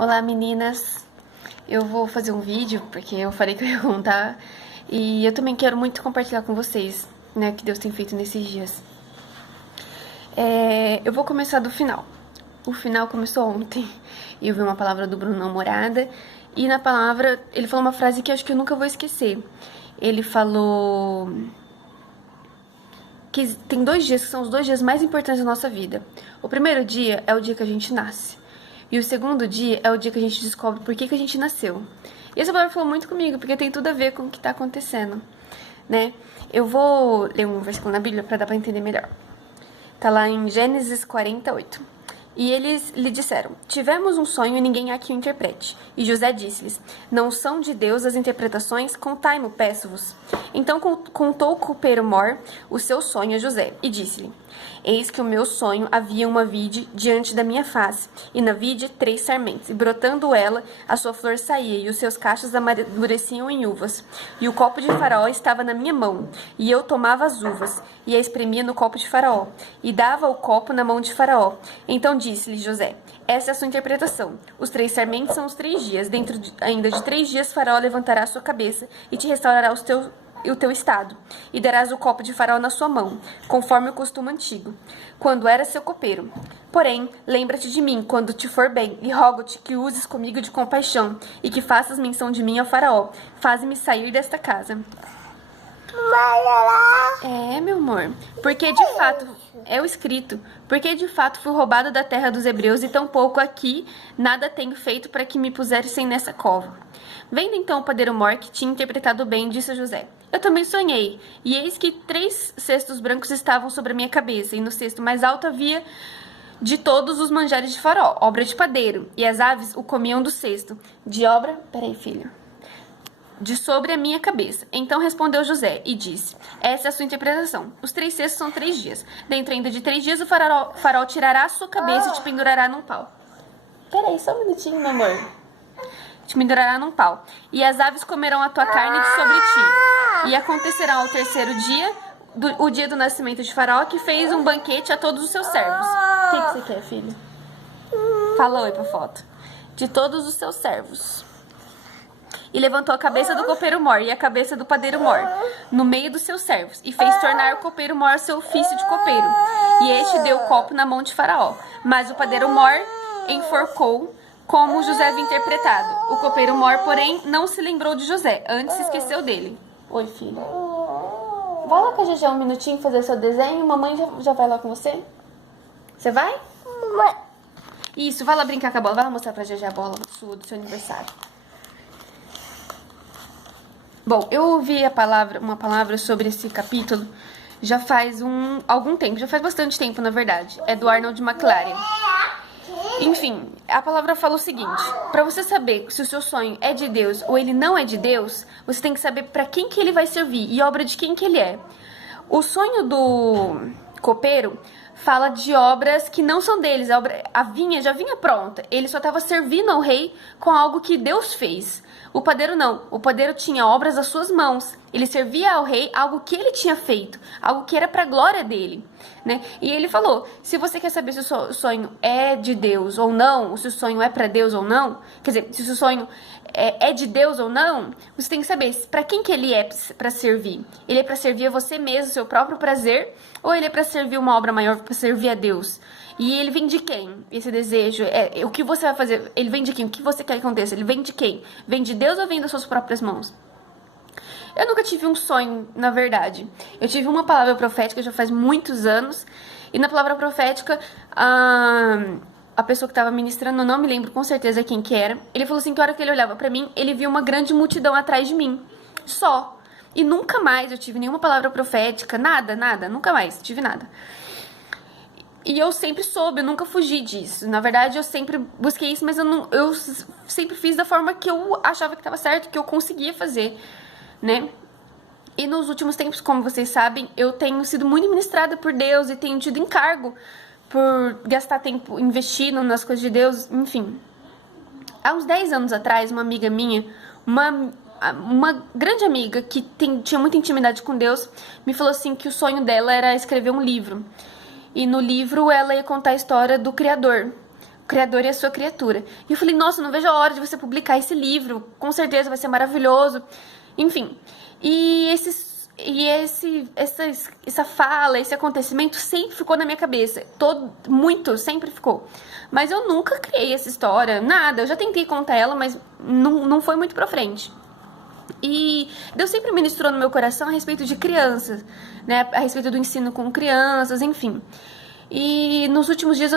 Olá meninas, eu vou fazer um vídeo porque eu falei que eu ia contar e eu também quero muito compartilhar com vocês, né, o que Deus tem feito nesses dias. Eu vou começar do final. O final começou ontem e eu vi uma palavra do Bruno Namorada e na palavra ele falou uma frase que eu acho que eu nunca vou esquecer. Ele falou que tem 2 dias que são os 2 dias mais importantes da nossa vida. O primeiro dia é o dia que a gente nasce. E o segundo dia é o dia que a gente descobre por que a gente nasceu. E essa palavra falou muito comigo, porque tem tudo a ver com o que está acontecendo, né? Eu vou ler um versículo na Bíblia para dar para entender melhor. Tá lá em Gênesis 48. E eles lhe disseram: tivemos um sonho e ninguém há que o interprete. E José disse-lhes: não são de Deus as interpretações? Contai-mo, peço-vos. Então contou o copeiro Mor o seu sonho a José, e disse-lhe: eis que o meu sonho havia uma vide diante da minha face, e na vide 3 sarmentos, e brotando ela, a sua flor saía, e os seus cachos amadureciam em uvas. E o copo de Faraó estava na minha mão, e eu tomava as uvas, e a espremia no copo de Faraó, e dava o copo na mão de Faraó. Então disse-lhe José: essa é a sua interpretação. Os 3 sarmentos são os 3 dias. Dentro ainda de 3 dias Faraó levantará a sua cabeça e te restaurará o teu estado, e darás o copo de Faraó na sua mão, conforme o costume antigo, quando era seu copeiro. Porém, lembra-te de mim quando te for bem, e rogo-te que uses comigo de compaixão, e que faças menção de mim ao Faraó. Faze-me sair desta casa. Meu amor, porque de fato, é o escrito, porque de fato fui roubado da terra dos hebreus e tampouco aqui nada tenho feito para que me pusessem nessa cova. Vendo então o padeiro Mor que tinha interpretado bem, disse a José: eu também sonhei, e eis que 3 cestos brancos estavam sobre a minha cabeça, e no cesto mais alto havia de todos os manjares de Faraó, obra de padeiro, e as aves o comiam do cesto. Peraí filho. De sobre a minha cabeça. Então respondeu José e disse: essa é a sua interpretação. Os 3 cestos são 3 dias. Dentro ainda de 3 dias o faraó tirará a sua cabeça e te pendurará num pau. Peraí, só um minutinho, meu amor. Te pendurará num pau. E as aves comerão a tua carne de sobre ti. E acontecerá ao 3º dia, o dia do nascimento de Faraó, que fez um banquete a todos os seus servos. O que você quer, filho? Fala oi pra foto. De todos os seus servos. E levantou a cabeça do copeiro Mor e a cabeça do padeiro Mor no meio dos seus servos, e fez tornar o copeiro Mor seu ofício de copeiro. E este deu o copo na mão de Faraó. Mas o padeiro Mor enforcou, como José havia interpretado. O copeiro Mor, porém, não se lembrou de José, antes se esqueceu dele. Oi, filho. Vai lá com a Gegé um minutinho fazer seu desenho, mamãe já vai lá com você? Você vai? Isso, vai lá brincar com a bola, vai lá mostrar pra Gegé a bola do seu aniversário. Bom, eu ouvi uma palavra sobre esse capítulo já faz algum tempo, já faz bastante tempo, na verdade. É do Arnold McLaren. Enfim, a palavra fala o seguinte: para você saber se o seu sonho é de Deus ou ele não é de Deus, você tem que saber para quem que ele vai servir e obra de quem que ele é. O sonho do copeiro fala de obras que não são deles. A vinha já vinha pronta. Ele só estava servindo ao rei com algo que Deus fez. O padeiro não. O padeiro tinha obras das suas mãos. Ele servia ao rei algo que ele tinha feito, algo que era para a glória dele, né? E ele falou: se você quer saber se o seu sonho é de Deus ou não, se o sonho é para Deus ou não, quer dizer, se o seu sonho é de Deus ou não, você tem que saber para quem que ele é para servir. Ele é para servir a você mesmo, seu próprio prazer, ou ele é para servir uma obra maior, para servir a Deus? E ele vem de quem? Esse desejo, o que você vai fazer? Ele vem de quem? O que você quer que aconteça? Ele vem de quem? Vem de Deus ou vem das suas próprias mãos? Eu nunca tive um sonho, na verdade. Eu tive uma palavra profética já faz muitos anos, e na palavra profética, a pessoa que estava ministrando, eu não me lembro com certeza quem que era, ele falou assim que a hora que ele olhava pra mim, ele via uma grande multidão atrás de mim, só. E nunca mais eu tive nenhuma palavra profética, nada, nunca mais tive nada. E eu sempre soube, eu nunca fugi disso. Na verdade, eu sempre busquei isso, mas eu sempre fiz da forma que eu achava que estava certo, que eu conseguia fazer, né? E nos últimos tempos, como vocês sabem, eu tenho sido muito ministrada por Deus e tenho tido encargo por gastar tempo investindo nas coisas de Deus, enfim. Há uns 10 anos atrás, uma amiga minha, uma grande amiga que tinha muita intimidade com Deus, me falou assim que o sonho dela era escrever um livro. E no livro ela ia contar a história do Criador. Criador e a sua criatura. E eu falei, nossa, não vejo a hora de você publicar esse livro, com certeza vai ser maravilhoso. Enfim, essa fala, esse acontecimento sempre ficou na minha cabeça, sempre ficou. Mas eu nunca criei essa história, nada, eu já tentei contar ela, mas não foi muito pra frente. E Deus sempre ministrou no meu coração a respeito de crianças, né, a respeito do ensino com crianças, enfim. E nos últimos dias,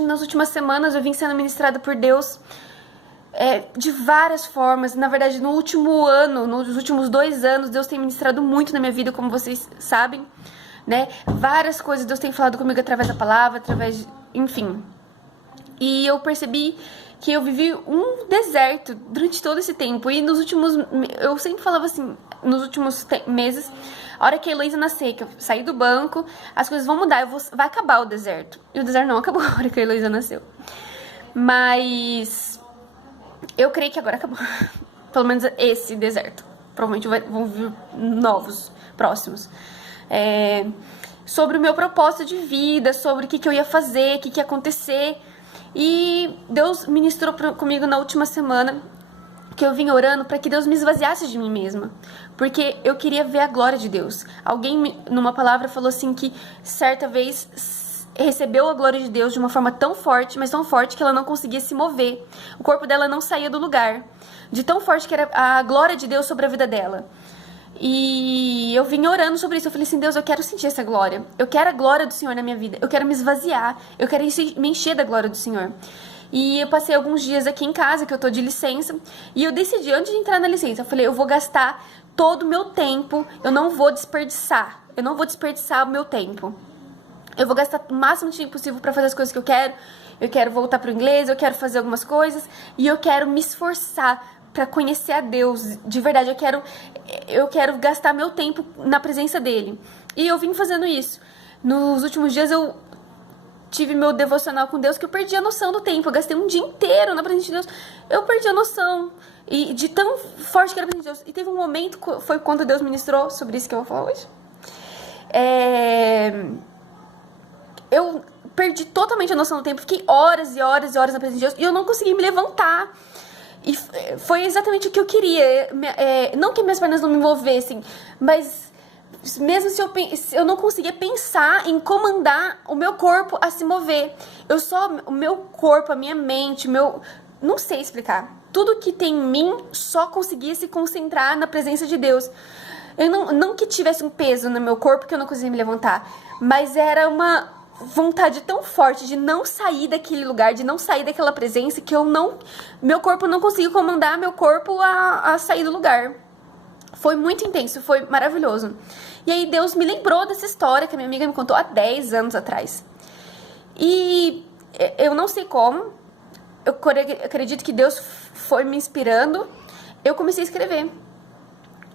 nas últimas semanas, eu vim sendo ministrada por Deus de várias formas. Na verdade, no último ano, nos últimos 2 anos, Deus tem ministrado muito na minha vida, como vocês sabem, né? Várias coisas Deus tem falado comigo através da palavra, enfim. E eu percebi que eu vivi um deserto durante todo esse tempo. E eu sempre falava assim, nos últimos meses, a hora que a Heloísa nascer, que eu sair do banco, as coisas vão mudar, vai acabar o deserto. E o deserto não acabou a hora que a Heloísa nasceu. Mas eu creio que agora acabou. Pelo menos esse deserto. Provavelmente vão vir novos, próximos. Sobre o meu propósito de vida, sobre o que eu ia fazer, o que ia acontecer. E Deus ministrou comigo na última semana, que eu vim orando para que Deus me esvaziasse de mim mesma. Porque eu queria ver a glória de Deus. Alguém, numa palavra, falou assim que certa vez recebeu a glória de Deus de uma forma tão forte, mas tão forte que ela não conseguia se mover. O corpo dela não saía do lugar. De tão forte que era a glória de Deus sobre a vida dela. E eu vim orando sobre isso. Eu falei assim, Deus, eu quero sentir essa glória. Eu quero a glória do Senhor na minha vida. Eu quero me esvaziar. Eu quero me encher da glória do Senhor. E eu passei alguns dias aqui em casa, que eu tô de licença. E eu decidi, antes de entrar na licença, eu falei, eu vou gastar todo o meu tempo. Eu não vou desperdiçar. Eu não vou desperdiçar o meu tempo. Eu vou gastar o máximo de tempo possível pra fazer as coisas que eu quero. Eu quero voltar pro inglês, eu quero fazer algumas coisas. E eu quero me esforçar pra conhecer a Deus, de verdade, eu quero gastar meu tempo na presença dele. E eu vim fazendo isso. Nos últimos dias eu tive meu devocional com Deus, que eu perdi a noção do tempo. Eu gastei um dia inteiro na presença de Deus. Eu perdi a noção. E de tão forte que era a presença de Deus. E teve um momento, foi quando Deus ministrou sobre isso que eu vou falar hoje. Eu perdi totalmente a noção do tempo. Fiquei horas e horas e horas na presença de Deus. E eu não consegui me levantar. E foi exatamente o que eu queria. Não que minhas pernas não me movessem, mas mesmo se eu não conseguia pensar em comandar o meu corpo a se mover. O meu corpo, a minha mente, não sei explicar. Tudo que tem em mim só conseguia se concentrar na presença de Deus. Eu não que tivesse um peso no meu corpo que eu não conseguia me levantar, mas era uma vontade tão forte de não sair daquele lugar, de não sair daquela presença, que meu corpo não conseguiu comandar meu corpo a sair do lugar. Foi muito intenso, foi maravilhoso. E aí Deus me lembrou dessa história que a minha amiga me contou há 10 anos atrás. E eu não sei como, eu acredito que Deus foi me inspirando, eu comecei a escrever.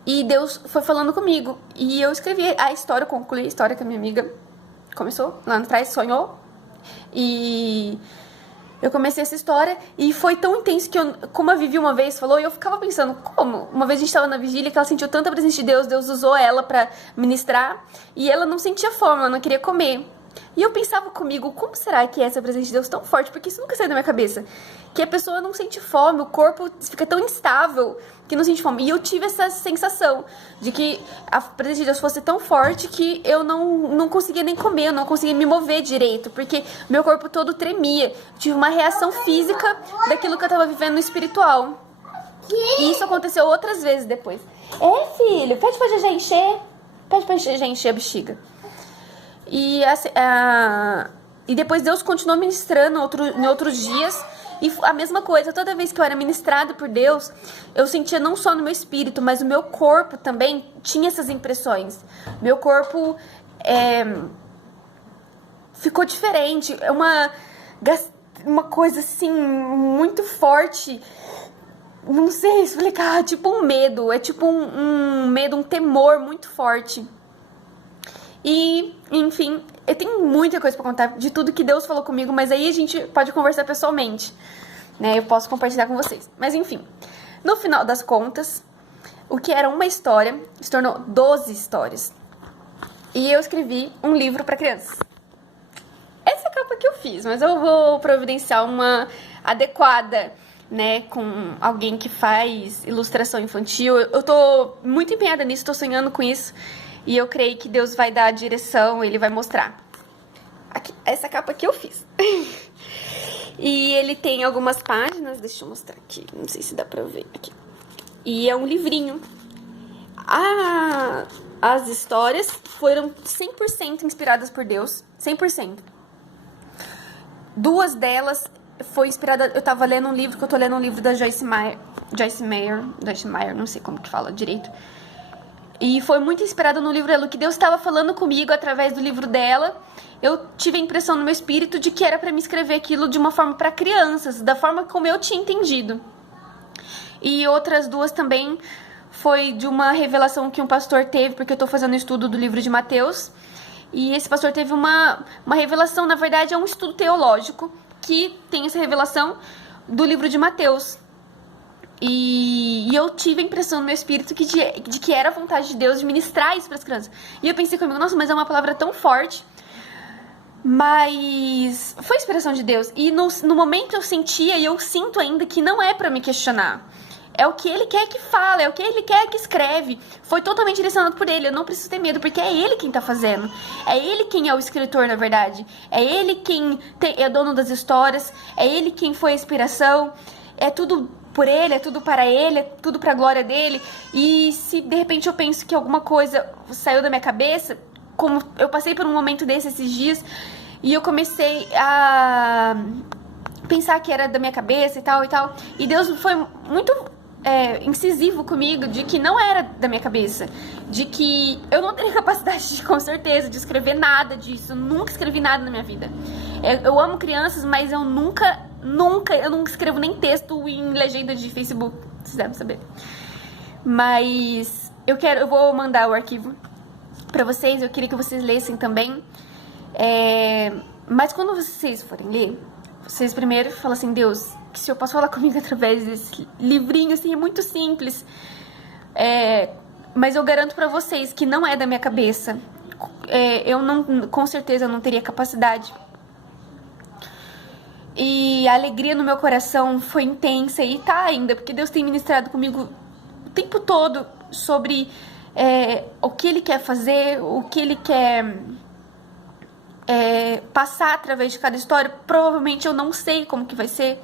E Deus foi falando comigo. E eu escrevi a história, concluí a história que a minha amiga começou lá atrás, sonhou. E eu comecei essa história e foi tão intenso que como a Vivi uma vez falou, e eu ficava pensando, como? Uma vez a gente estava na vigília que ela sentiu tanta presença de Deus, Deus usou ela pra ministrar, e ela não sentia fome, ela não queria comer. E eu pensava comigo, como será que é essa presença de Deus tão forte? Porque isso nunca saiu da minha cabeça. Que a pessoa não sente fome, o corpo fica tão instável que não sente fome. E eu tive essa sensação de que a presença de Deus fosse tão forte que eu não conseguia nem comer, eu não conseguia me mover direito, porque meu corpo todo tremia. Eu tive uma reação física daquilo que eu tava vivendo no espiritual. E isso aconteceu outras vezes depois. Filho, pede pra já encher. Pede pra já encher a bexiga. E depois Deus continuou ministrando em outros dias. E a mesma coisa, toda vez que eu era ministrada por Deus, eu sentia não só no meu espírito, mas o meu corpo também tinha essas impressões. Meu corpo ficou diferente. É uma coisa assim, muito forte. Não sei explicar, tipo um medo. É tipo um medo, um temor muito forte. E, enfim, eu tenho muita coisa pra contar de tudo que Deus falou comigo, mas aí a gente pode conversar pessoalmente, né? Eu posso compartilhar com vocês. Mas, enfim, no final das contas, o que era uma história se tornou 12 histórias. E eu escrevi um livro pra crianças. essa é a capa que eu fiz, mas eu vou providenciar uma adequada, né, com alguém que faz ilustração infantil. Eu tô muito empenhada nisso, tô sonhando com isso, e eu creio que Deus vai dar a direção, Ele vai mostrar. Aqui, essa capa que eu fiz. E ele tem algumas páginas, deixa eu mostrar aqui, não sei se dá pra ver aqui. E é um livrinho. As histórias foram 100% inspiradas por Deus, 100%. Duas delas foi inspirada, eu tava lendo um livro, que eu tô lendo um livro da Joyce Meyer, não sei como que fala direito. E foi muito inspirada no livro dela, o que Deus estava falando comigo através do livro dela. Eu tive a impressão no meu espírito de que era para me escrever aquilo de uma forma para crianças, da forma como eu tinha entendido. E outras duas também foi de uma revelação que um pastor teve, porque eu tô fazendo um estudo do livro de Mateus. E esse pastor teve uma revelação, na verdade é um estudo teológico, que tem essa revelação do livro de Mateus. E eu tive a impressão no meu espírito de que era a vontade de Deus de ministrar isso para as crianças. E eu pensei comigo, nossa, mas é uma palavra tão forte. Mas foi inspiração de Deus. E no momento eu sentia e eu sinto ainda que não é para me questionar. É o que Ele quer que fala, é o que Ele quer que escreve. Foi totalmente direcionado por Ele. Eu não preciso ter medo, porque é Ele quem tá fazendo. É Ele quem é o escritor, na verdade. É Ele quem é dono das histórias. É Ele quem foi a inspiração. É tudo por Ele, é tudo para Ele, é tudo pra glória dEle. E se de repente eu penso que alguma coisa saiu da minha cabeça, como eu passei por um momento desse esses dias, e eu comecei a pensar que era da minha cabeça e tal, e Deus foi muito incisivo comigo de que não era da minha cabeça, de que eu não teria capacidade, com certeza, de escrever nada disso. Eu nunca escrevi nada na minha vida. Eu amo crianças, mas eu nunca escrevo nem texto em legenda de Facebook, vocês devem saber. Mas eu vou mandar o arquivo pra vocês, eu queria que vocês lessem também. Mas quando vocês forem ler, vocês primeiro falam assim, Deus, que se eu posso falar comigo através desse livrinho, assim, é muito simples. Mas eu garanto pra vocês que não é da minha cabeça. Com certeza eu não teria capacidade. E a alegria no meu coração foi intensa e tá ainda, porque Deus tem ministrado comigo o tempo todo sobre o que Ele quer fazer, o que Ele quer passar através de cada história. Provavelmente eu não sei como que vai ser.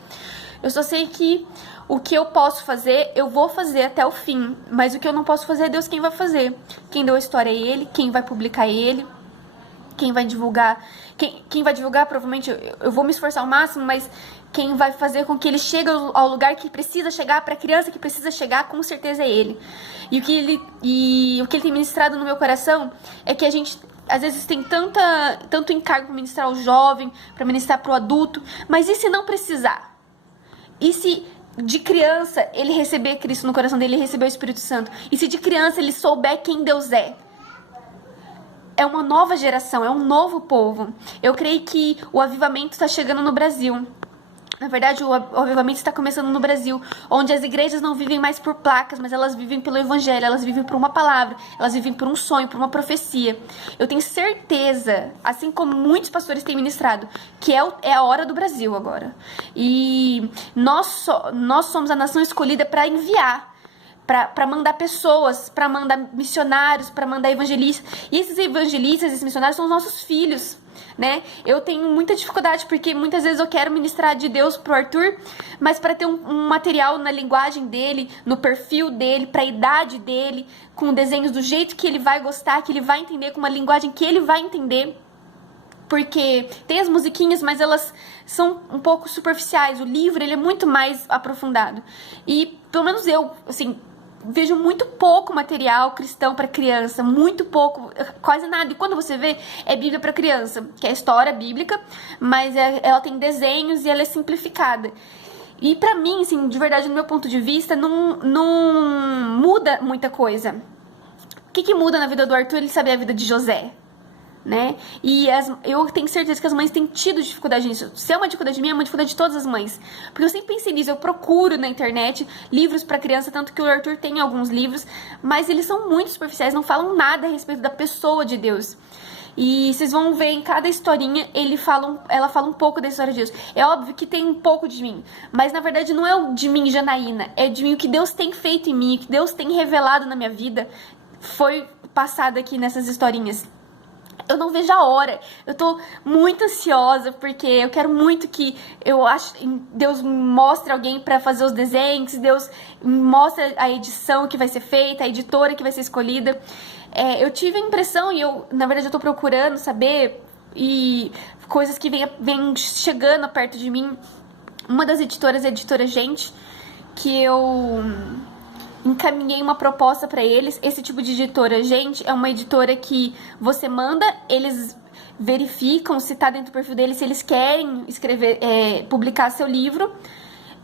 Eu só sei que o que eu posso fazer, eu vou fazer até o fim. Mas o que eu não posso fazer é Deus quem vai fazer. Quem deu a história é Ele, quem vai publicar é Ele. Quem vai divulgar, quem vai divulgar, provavelmente eu vou me esforçar ao máximo, mas quem vai fazer com que ele chegue ao lugar que precisa chegar, para a criança que precisa chegar, com certeza é Ele. E o que ele tem ministrado no meu coração é que a gente às vezes tem tanto encargo para ministrar ao jovem, para ministrar para o adulto, mas e se não precisar? E se de criança ele receber Cristo no coração dele, ele receber o Espírito Santo? E se de criança ele souber quem Deus é? É uma nova geração, é um novo povo. Eu creio que o avivamento está chegando no Brasil. Na verdade, o avivamento está começando no Brasil, onde as igrejas não vivem mais por placas, mas elas vivem pelo evangelho, elas vivem por uma palavra, elas vivem por um sonho, por uma profecia. Eu tenho certeza, assim como muitos pastores têm ministrado, que é a hora do Brasil agora. E nós somos a nação escolhida para enviar, para mandar pessoas, para mandar missionários, para mandar evangelistas. E esses evangelistas, esses missionários são os nossos filhos, né? Eu tenho muita dificuldade porque muitas vezes eu quero ministrar de Deus pro Arthur, mas para ter um material na linguagem dele, no perfil dele, para a idade dele, com desenhos do jeito que ele vai gostar, que ele vai entender, com uma linguagem que ele vai entender. Porque tem as musiquinhas, mas elas são um pouco superficiais. O livro, ele é muito mais aprofundado. E, pelo menos eu, assim, vejo muito pouco material cristão para criança, muito pouco, quase nada. E quando você vê, é Bíblia para criança, que é história bíblica, mas ela tem desenhos e ela é simplificada. E pra mim, assim, de verdade, no meu ponto de vista, não muda muita coisa. O que muda na vida do Arthur? Ele saber a vida de José, né? E eu tenho certeza que as mães têm tido dificuldade nisso. Se é uma dificuldade minha, é uma dificuldade de todas as mães. Porque eu sempre pensei nisso, eu procuro na internet livros pra criança, tanto que o Arthur tem alguns livros, mas eles são muito superficiais, não falam nada a respeito da pessoa de Deus. E vocês vão ver em cada historinha, ela fala um pouco da história de Deus. É óbvio que tem um pouco de mim, mas na verdade não é o de mim, Janaína. É de mim o que Deus tem feito em mim, o que Deus tem revelado na minha vida. Foi passado aqui nessas historinhas. Eu não vejo a hora. Eu tô muito ansiosa porque eu quero muito que Deus mostre alguém pra fazer os desenhos, Deus mostre a edição que vai ser feita, a editora que vai ser escolhida. Eu tive a impressão, e na verdade eu tô procurando saber, e coisas que vêm chegando perto de mim. Uma das editoras é a editora Gente, que eu encaminhei uma proposta pra eles. Esse tipo de editora, gente, é uma editora que você manda, eles verificam se tá dentro do perfil deles, se eles querem publicar seu livro.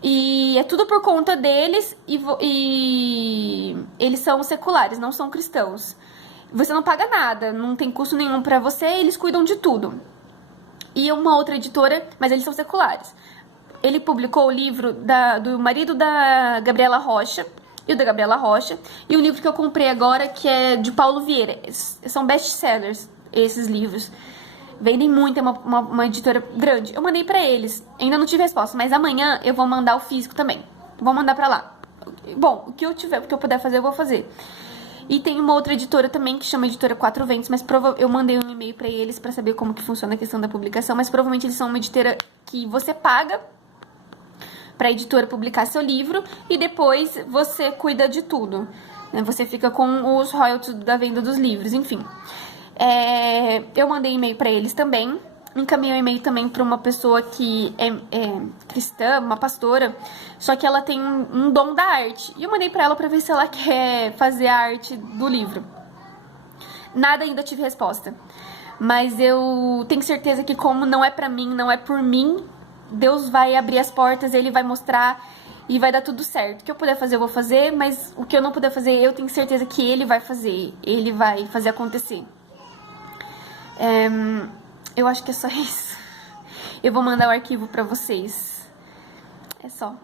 E é tudo por conta deles, e eles são seculares, não são cristãos. Você não paga nada, não tem custo nenhum pra você, eles cuidam de tudo. E uma outra editora, mas eles são seculares. Ele publicou o livro do marido da Gabriela Rocha, e o da Gabriela Rocha, e o livro que eu comprei agora, que é de Paulo Vieira. São best-sellers, esses livros. Vendem muito, é uma editora grande. Eu mandei pra eles, ainda não tive resposta, mas amanhã eu vou mandar o físico também. Vou mandar pra lá. Bom, o que eu puder fazer, eu vou fazer. E tem uma outra editora também, que chama Editora Quatro Ventos, mas eu mandei um e-mail pra eles pra saber como que funciona a questão da publicação, mas provavelmente eles são uma editora que você paga pra editora publicar seu livro e depois você cuida de tudo, né? Você fica com os royalties da venda dos livros, enfim. Eu mandei e-mail pra eles também, encaminhei um e-mail também pra uma pessoa que é cristã, uma pastora, só que ela tem um dom da arte. E eu mandei pra ela pra ver se ela quer fazer a arte do livro. Nada ainda tive resposta. Mas eu tenho certeza que como não é pra mim, não é por mim, Deus vai abrir as portas, Ele vai mostrar e vai dar tudo certo. O que eu puder fazer, eu vou fazer, mas o que eu não puder fazer, eu tenho certeza que Ele vai fazer. Ele vai fazer acontecer. Eu acho que é só isso. Eu vou mandar o arquivo pra vocês. É só.